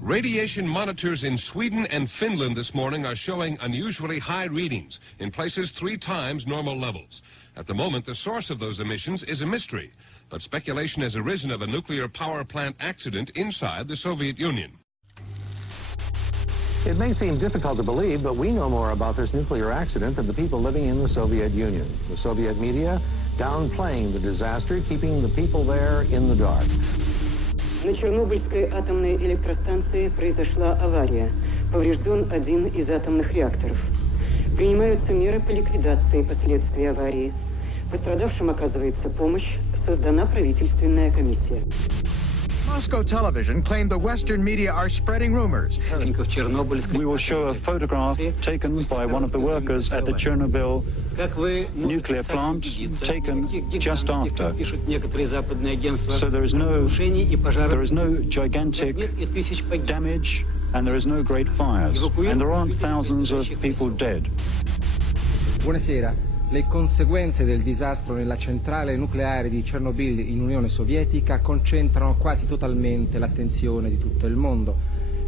Radiation monitors in Sweden and Finland this morning are showing unusually high readings, in places 3 times normal levels. At the moment, the source of those emissions is a mystery, but speculation has arisen of a nuclear power plant accident inside the Soviet Union. It may seem difficult to believe, but we know more about this nuclear accident than the people living in the Soviet Union. The Soviet media downplaying the disaster, keeping the people there in the dark. На Чернобыльской атомной электростанции произошла авария. Поврежден один из атомных реакторов. Принимаются меры по ликвидации последствий аварии. Пострадавшим оказывается помощь. Создана правительственная комиссия. Moscow television claimed the Western media are spreading rumors. We will show a photograph taken by one of the workers at the Chernobyl nuclear plant, taken just after. So there is no gigantic damage and there is no great fires. And there aren't thousands of people dead. Buonasera. Le conseguenze del disastro nella centrale nucleare di Chernobyl in Unione Sovietica concentrano quasi totalmente l'attenzione di tutto il mondo.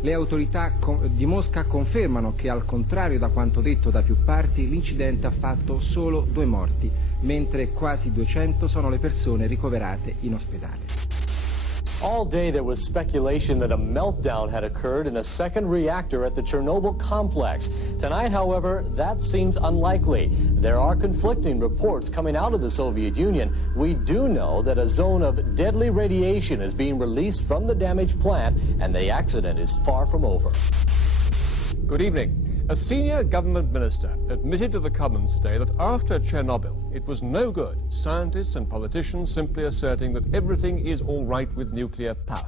Le autorità di Mosca confermano che, al contrario da quanto detto da più parti, l'incidente ha fatto solo 2 morti, mentre quasi 200 sono le persone ricoverate in ospedale. All day there was speculation that a meltdown had occurred in a second reactor at the Chernobyl complex. Tonight, however, that seems unlikely. There are conflicting reports coming out of the Soviet Union. We do know that a zone of deadly radiation is being released from the damaged plant, and the accident is far from over. Good evening. A senior government minister admitted to the Commons today that after Chernobyl, it was no good scientists and politicians simply asserting that everything is all right with nuclear power.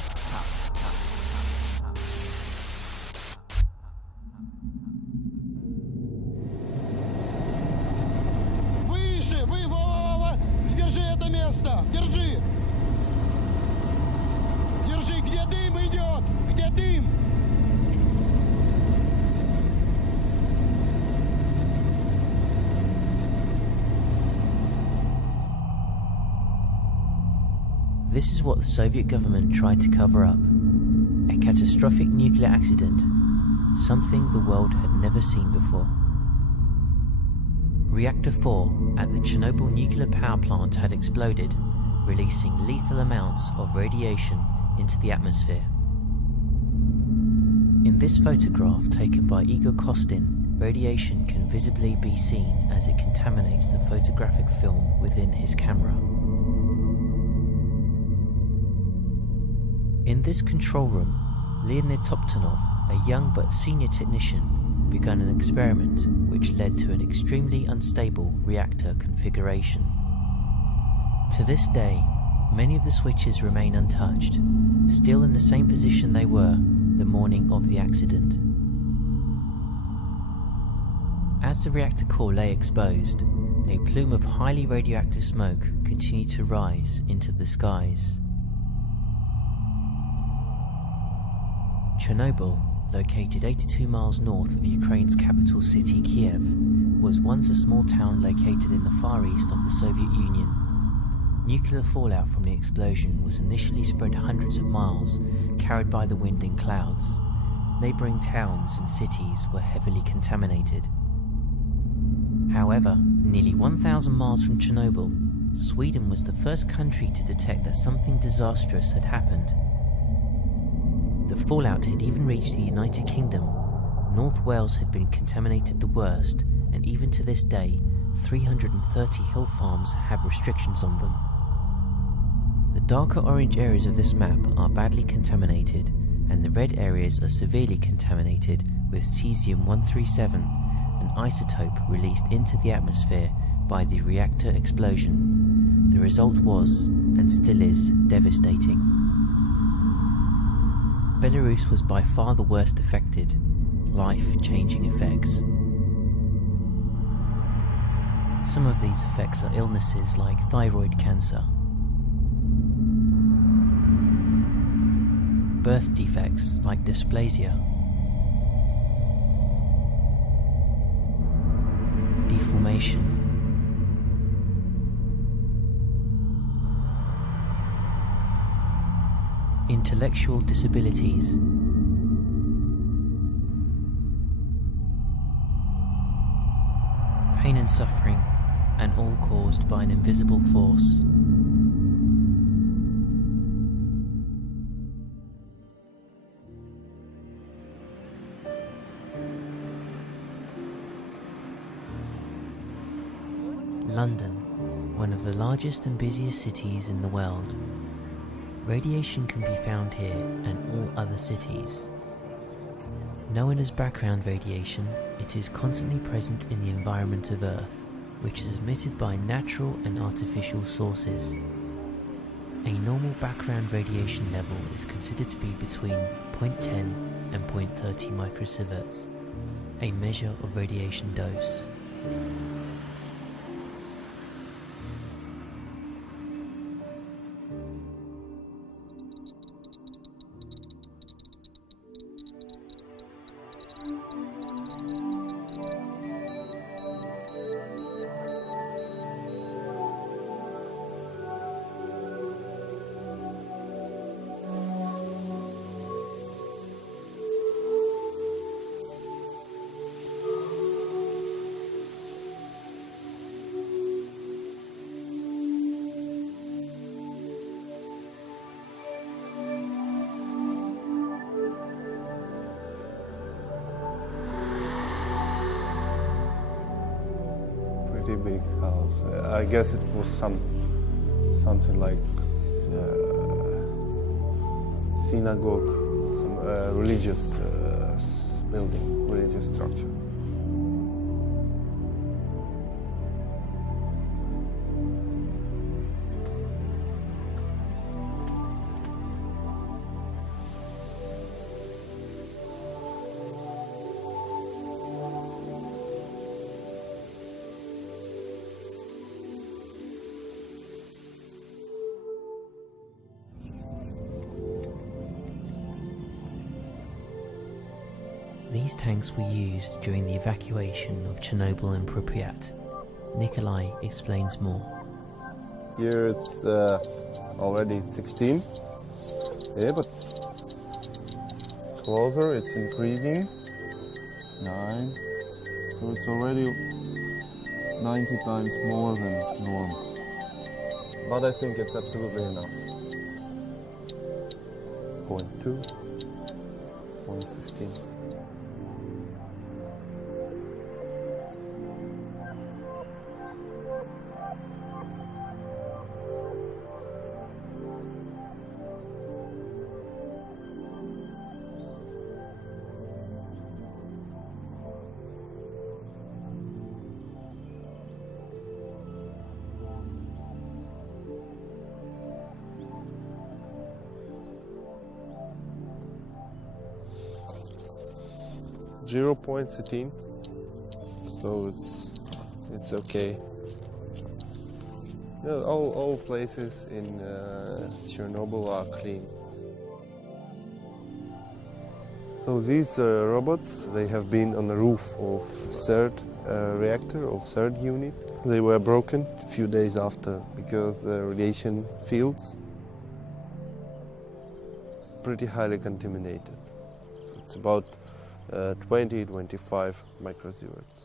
Выше! Во! Держи это место! Держи! Держи! Где дым идет? Где дым? This is what the Soviet government tried to cover up. A catastrophic nuclear accident, something the world had never seen before. Reactor 4 at the Chernobyl nuclear power plant had exploded, releasing lethal amounts of radiation into the atmosphere. In this photograph taken by Igor Kostin, radiation can visibly be seen as it contaminates the photographic film within his camera. In this control room, Leonid Toptonov, a young but senior technician, began an experiment which led to an extremely unstable reactor configuration. To this day, many of the switches remain untouched, still in the same position they were the morning of the accident. As the reactor core lay exposed, a plume of highly radioactive smoke continued to rise into the skies. Chernobyl, located 82 miles north of Ukraine's capital city Kiev, was once a small town located in the far east of the Soviet Union. Nuclear fallout from the explosion was initially spread hundreds of miles, carried by the wind in clouds. Neighbouring towns and cities were heavily contaminated. However, nearly 1,000 miles from Chernobyl, Sweden was the first country to detect that something disastrous had happened. The fallout had even reached the United Kingdom. North Wales had been contaminated the worst, and even to this day, 330 hill farms have restrictions on them. The darker orange areas of this map are badly contaminated, and the red areas are severely contaminated with cesium-137, an isotope released into the atmosphere by the reactor explosion. The result was, and still is, devastating. Belarus was by far the worst affected, life-changing effects. Some of these effects are illnesses like thyroid cancer, birth defects like dysplasia, deformation, intellectual disabilities, suffering, and all caused by an invisible force. London, one of the largest and busiest cities in the world. Radiation can be found here and all other cities. Known as background radiation, it is constantly present in the environment of Earth, which is emitted by natural and artificial sources. A normal background radiation level is considered to be between 0.10 and 0.30 microsieverts, a measure of radiation dose. Big house. I guess it was something like synagogue, some religious building, religious structure. These tanks were used during the evacuation of Chernobyl and Pripyat. Nikolai explains more. Here it's already 16. Yeah, but closer it's increasing. 9. So it's already 90 times more than normal. But I think it's absolutely enough. 0.2, 0.15. .13, so it's okay. Yeah, all places in Chernobyl are clean. So these robots, they have been on the roof of third reactor, of third unit. They were broken a few days after because the radiation fields pretty highly contaminated. So it's about 20-25 microsieverts.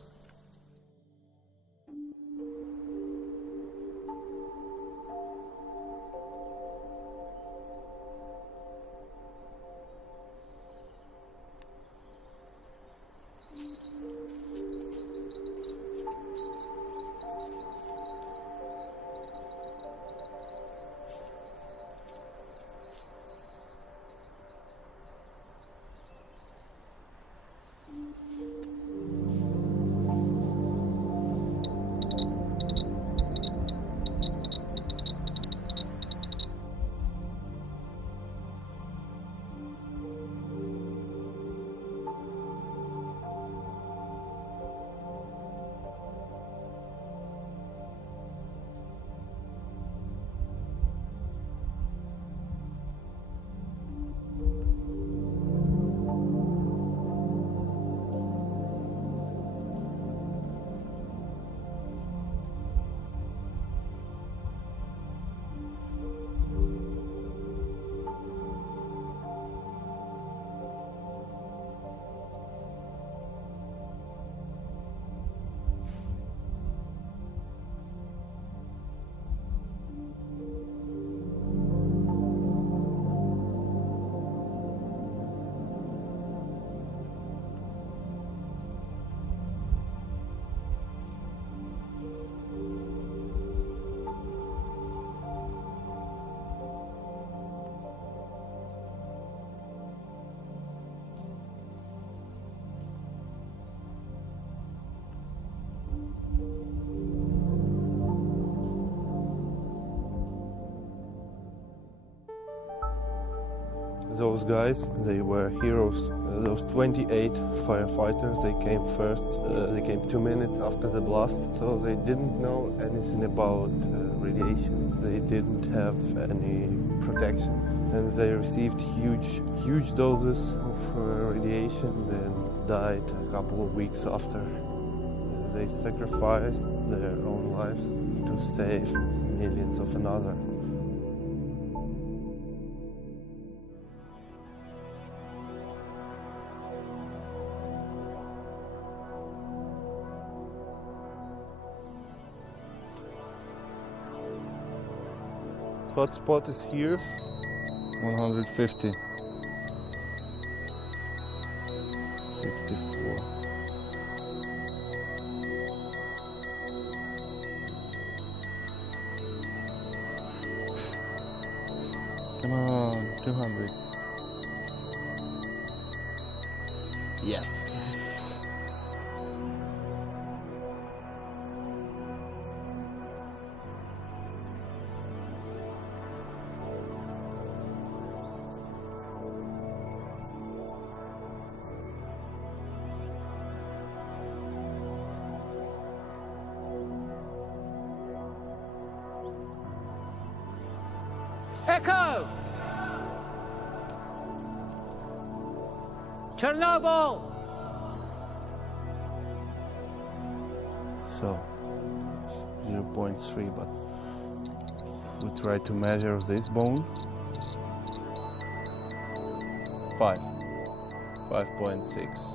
those guys, they were heroes. Those 28 firefighters, they came first. They came 2 minutes after the blast, so they didn't know anything about radiation. They didn't have any protection, and they received huge doses of radiation, then died a couple of weeks after. They sacrificed their own lives to save millions of another. Hotspot is here, 150, 64. Come on, 200. Yes. Echo! Chernobyl! So, it's 0.3, but we try to measure this bone. 5.6.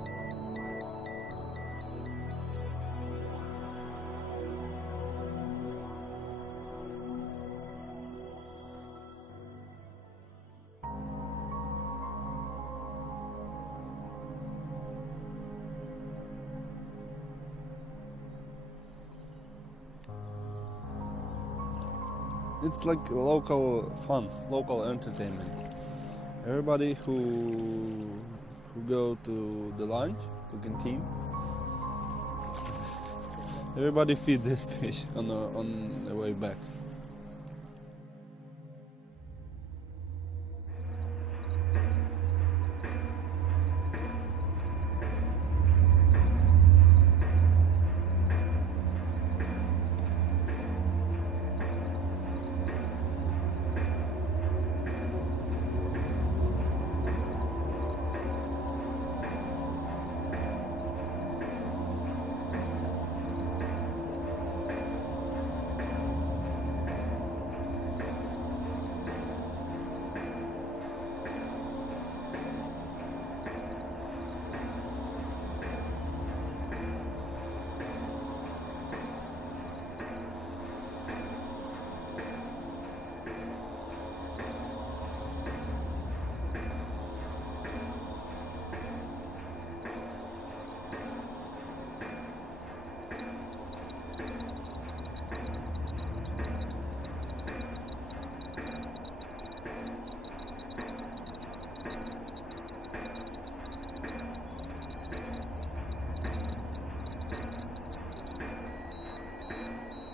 It's like local fun, local entertainment. Everybody who go to the lunch, to canteen, everybody feed this fish on the way back.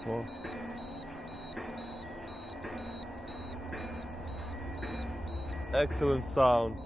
Whoa. Excellent sound.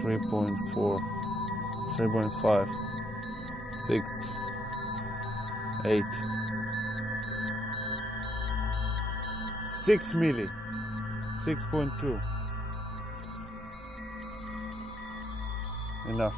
Three point 3.5, 6, 8, 6 milli, 6.2. Enough.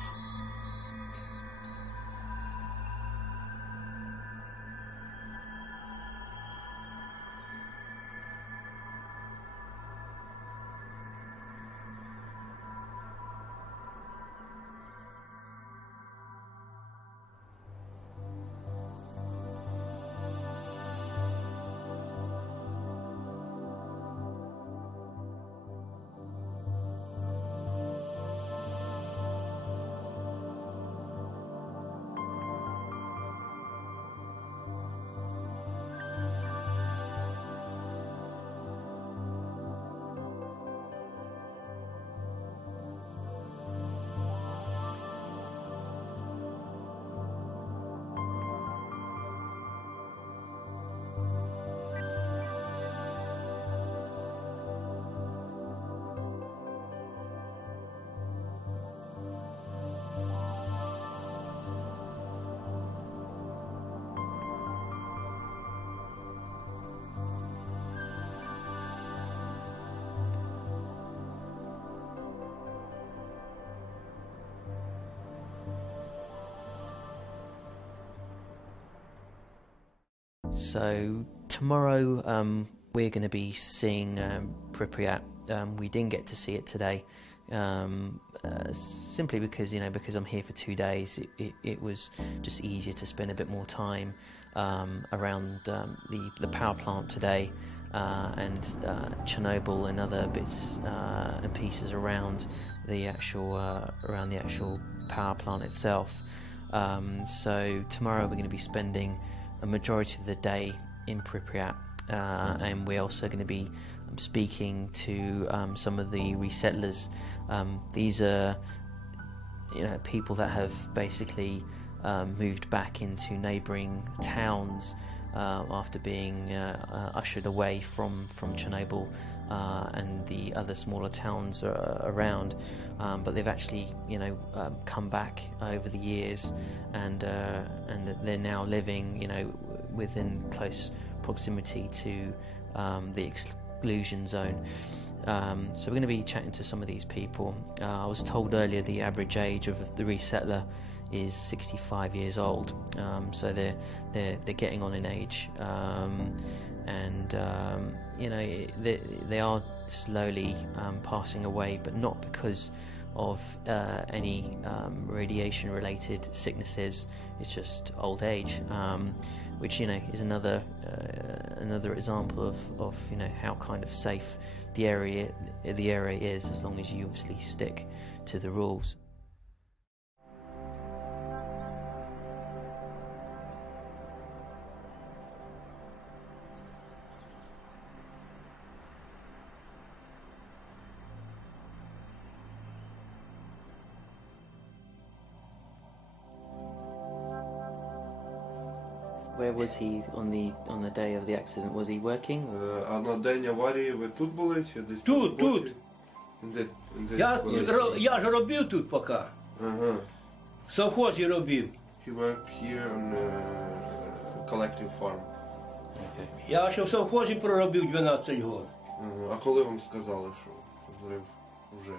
So tomorrow we're going to be seeing Pripyat. We didn't get to see it today, simply because because I'm here for 2 days. It was just easier to spend a bit more time around the power plant today and Chernobyl and other bits and pieces around the actual power plant itself. So tomorrow we're going to be spending a majority of the day in Pripyat, and we're also going to be speaking to some of the resettlers. These are people that have basically moved back into neighbouring towns after being ushered away from Chernobyl and the other smaller towns around, but they've actually come back over the years, and they're now living within close proximity to the exclusion zone. So we're going to be chatting to some of these people. I was told earlier the average age of the resettler is 65 years old, so they're getting on in age, and they are slowly passing away, but not because of any radiation-related sicknesses. It's just old age, which is another example of how kind of safe the area is, as long as you obviously stick to the rules. Where was he on the day of the accident? Was he working? А на день аварії ви тут були чи десь? Тут. Десь Я ж робив тут поки. Ага. В совхозі робив. He worked here on collective farm. Я ще в совхозі проробив 12 років. Ага. А коли вам сказали, що взрив вже?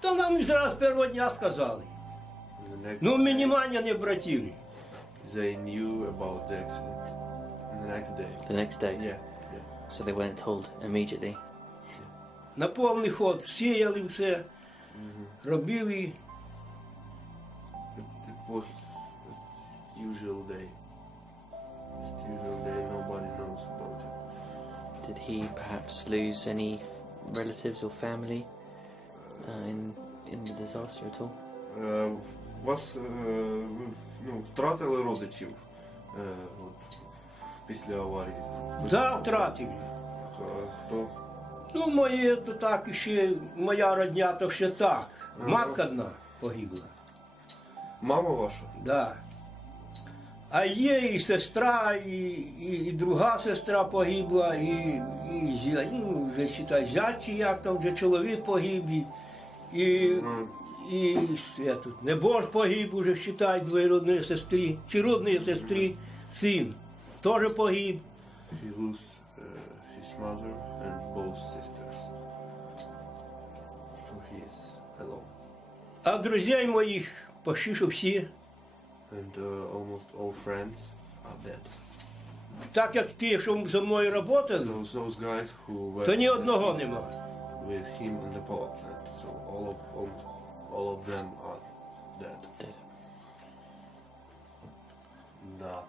То нам зразу з першого дня сказали. Ну, мені внимання не обратили. They knew about the accident the next day. The next day? Yeah. So they weren't told immediately? На повний ход сіяли все, робили. It was usual day. Usual day, nobody knows about it. Did he perhaps lose any relatives or family in the disaster at all? Вас втратили родичів після аварії? Да, втратили. Хто? Ну, моє то так ще, моя родня то ще так. Матка одна погибла. Мама ваша? Да. А є і сестра, і друга сестра погибла, і вже вважай, зять чи як там, вже чоловік погиб, і тут небож погиб, уже вважай, двоюродної сестри, чи родної сестри, син, теж погиб. He lost his mother and both sisters. So he is alone. А друзей моїх почти що всі. And almost all friends are dead. Так як ті, що зі мною працювали, Those guys who were то ні одного нема. with him on the power plant. So all of them are dead. Да.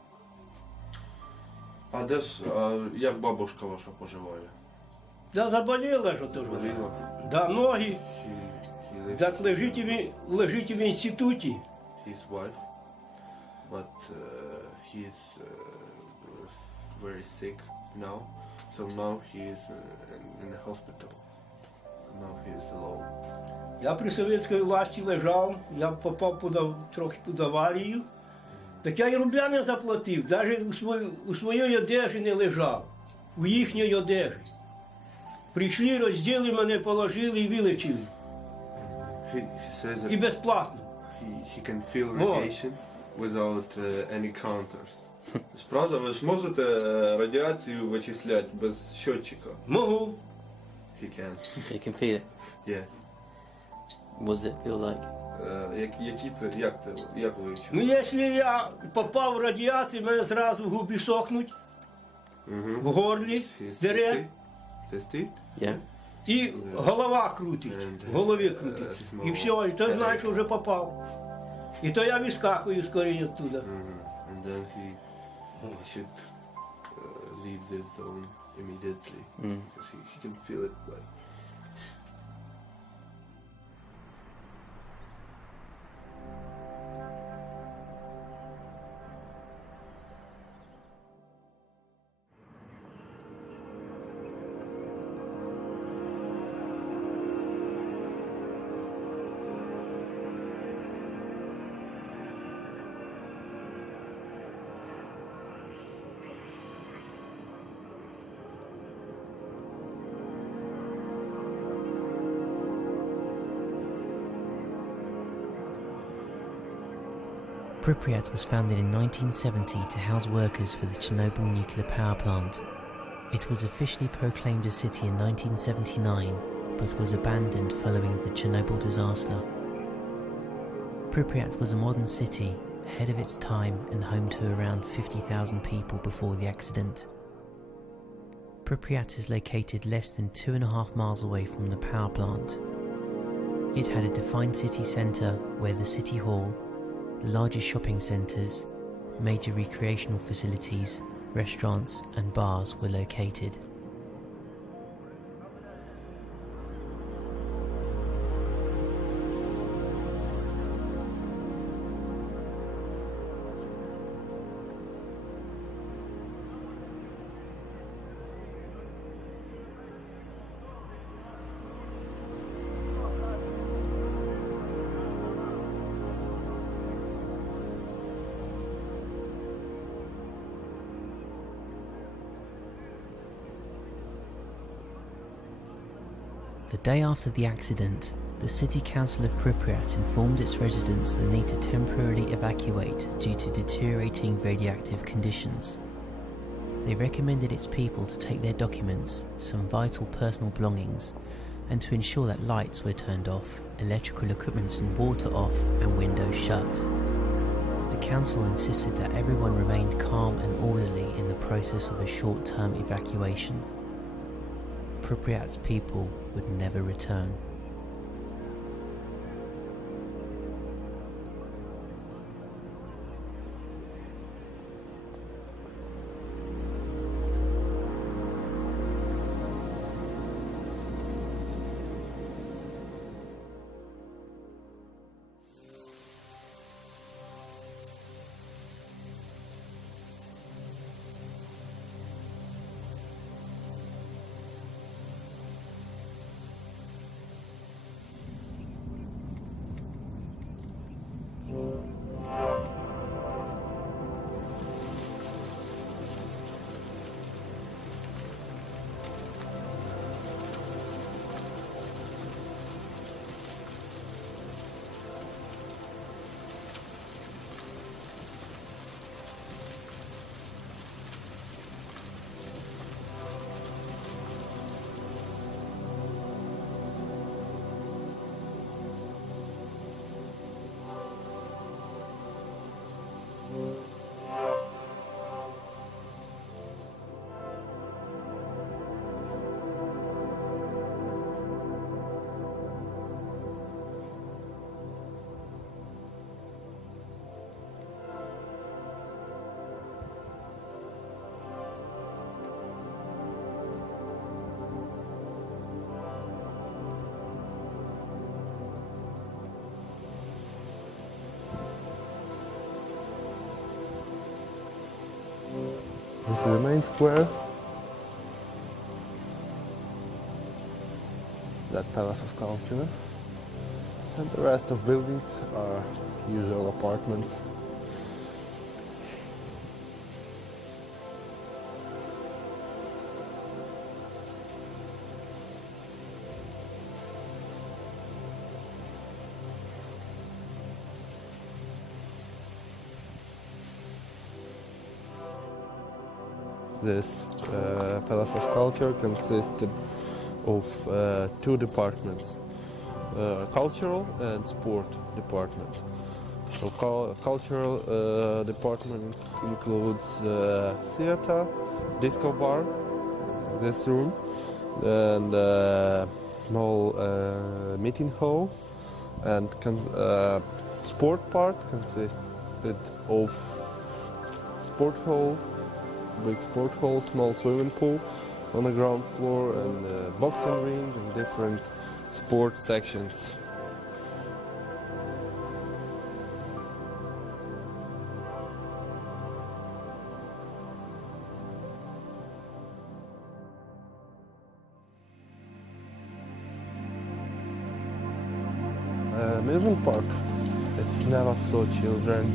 А де ж, як бабушка ваша поживає? Да заболіла ж ото ж. Заболіла? Да, ноги. He lives Так лежить в інституті. his wife, but he's very sick now. So now he is in a hospital. Now he is alone. Я при совєтській власті лежав, я попав трохи під аварію. Так я й рубля не заплатив, навіть у своїй одежі не лежав, у їхній одежі. Прийшли, розділи мене, положили і вилечили. He says that І безплатно. he can feel radiation without any counters. Правда, ви ж можете радіацію вичисляти без щотчика? Можу. He can. You can feel it? Yeah. What does it feel like? Як ви Ну, якщо я попав в радіацію, мене зразу губи сохнуть. в горлі дере. І голова крутить, в голові крутиться. І все, і ти знаєш, що вже попав. І то я вискакую скоріше оттуда. And then he should leave this zone immediately because he can feel it like. Pripyat was founded in 1970 to house workers for the Chernobyl nuclear power plant. It was officially proclaimed a city in 1979, but was abandoned following the Chernobyl disaster. Pripyat was a modern city, ahead of its time and home to around 50,000 people before the accident. Pripyat is located less than 2.5 miles away from the power plant. It had a defined city centre where the city hall, the largest shopping centres, major recreational facilities, restaurants and bars were located. The day after the accident, the city council of Pripyat informed its residents they need to temporarily evacuate due to deteriorating radioactive conditions. They recommended its people to take their documents, some vital personal belongings, and to ensure that lights were turned off, electrical equipment and water off, and windows shut. The council insisted that everyone remained calm and orderly in the process of a short-term evacuation. Pripyat's people would never return. This is the main square. That Palace of Culture. And the rest of buildings are usual apartments. This Palace of Culture consisted of two departments, cultural and sport department. So cultural department includes theater, disco bar, this room, and small meeting hall, and sport part consisted of sport hall, big sport hall, small swimming pool on the ground floor, and boxing ring and different sport sections. Amusement park. It's never saw children.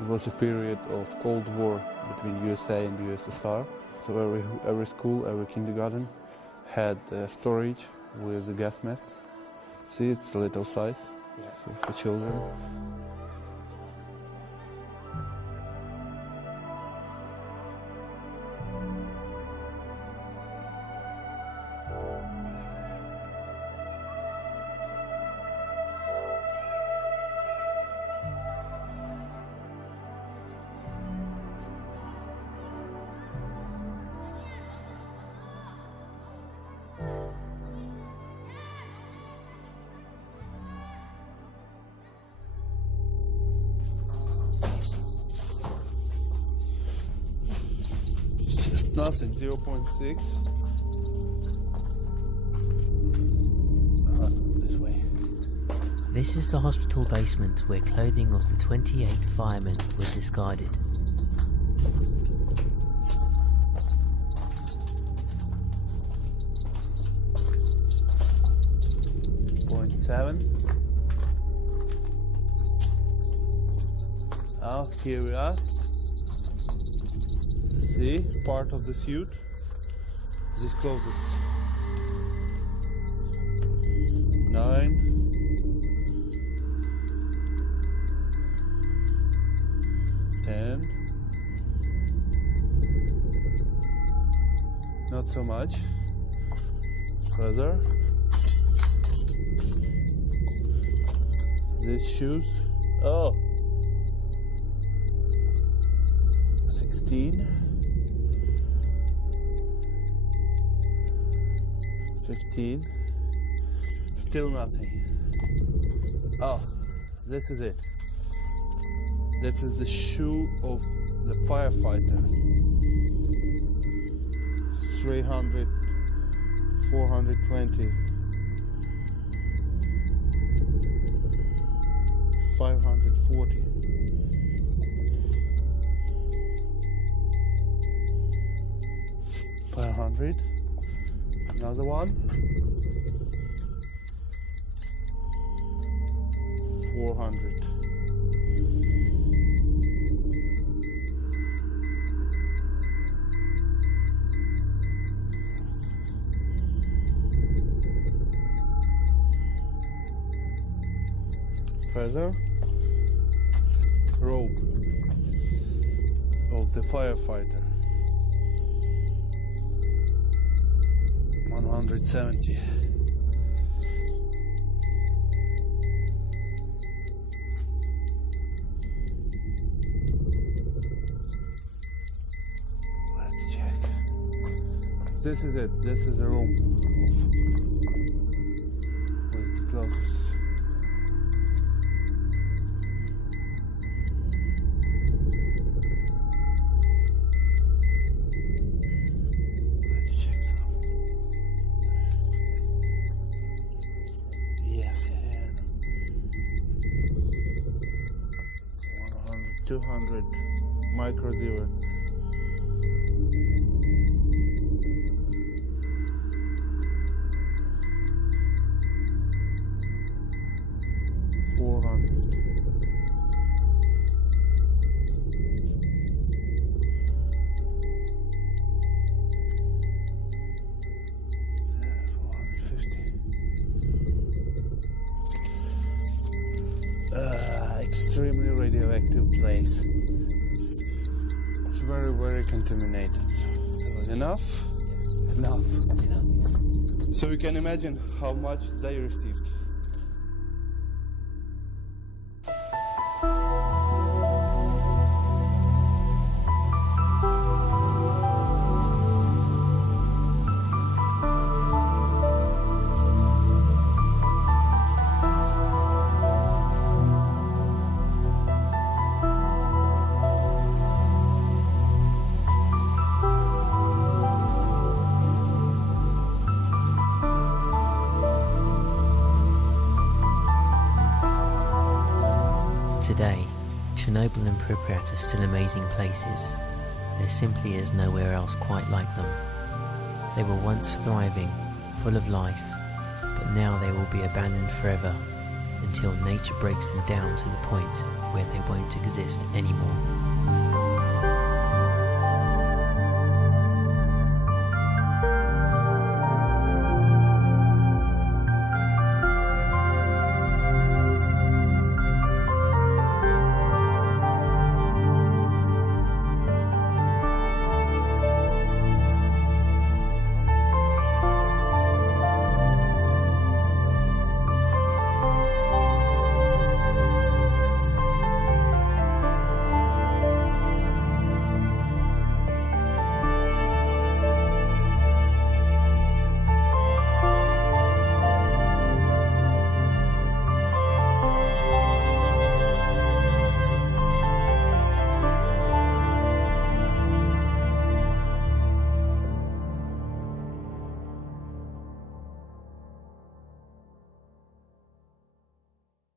It was a period of Cold War between USA and USSR. So every school, every kindergarten had storage with the gas masks. See, it's a little size for children. Nothing, 0.6. This way. This is the hospital basement where clothing of the 28 firemen was discarded. Now, here we are. See, part of the suit. This closes 9, 10. Not so much. Further. These shoes. Oh. 16. 16, 15, still nothing. Oh, this is it. This is the shoe of the firefighter. 300, 420, 540. 500. Another one. 400. Further, rope of the firefighter. 170. Let's check. This is it. This is the room with the closest. Yes, 200 microsieverts. Extremely radioactive place. It's very, very contaminated. So that was enough? Enough. So you can imagine how much they received. Today, Chernobyl and Pripyat are still amazing places. There simply is nowhere else quite like them. They were once thriving, full of life, but now they will be abandoned forever until nature breaks them down to the point where they won't exist anymore.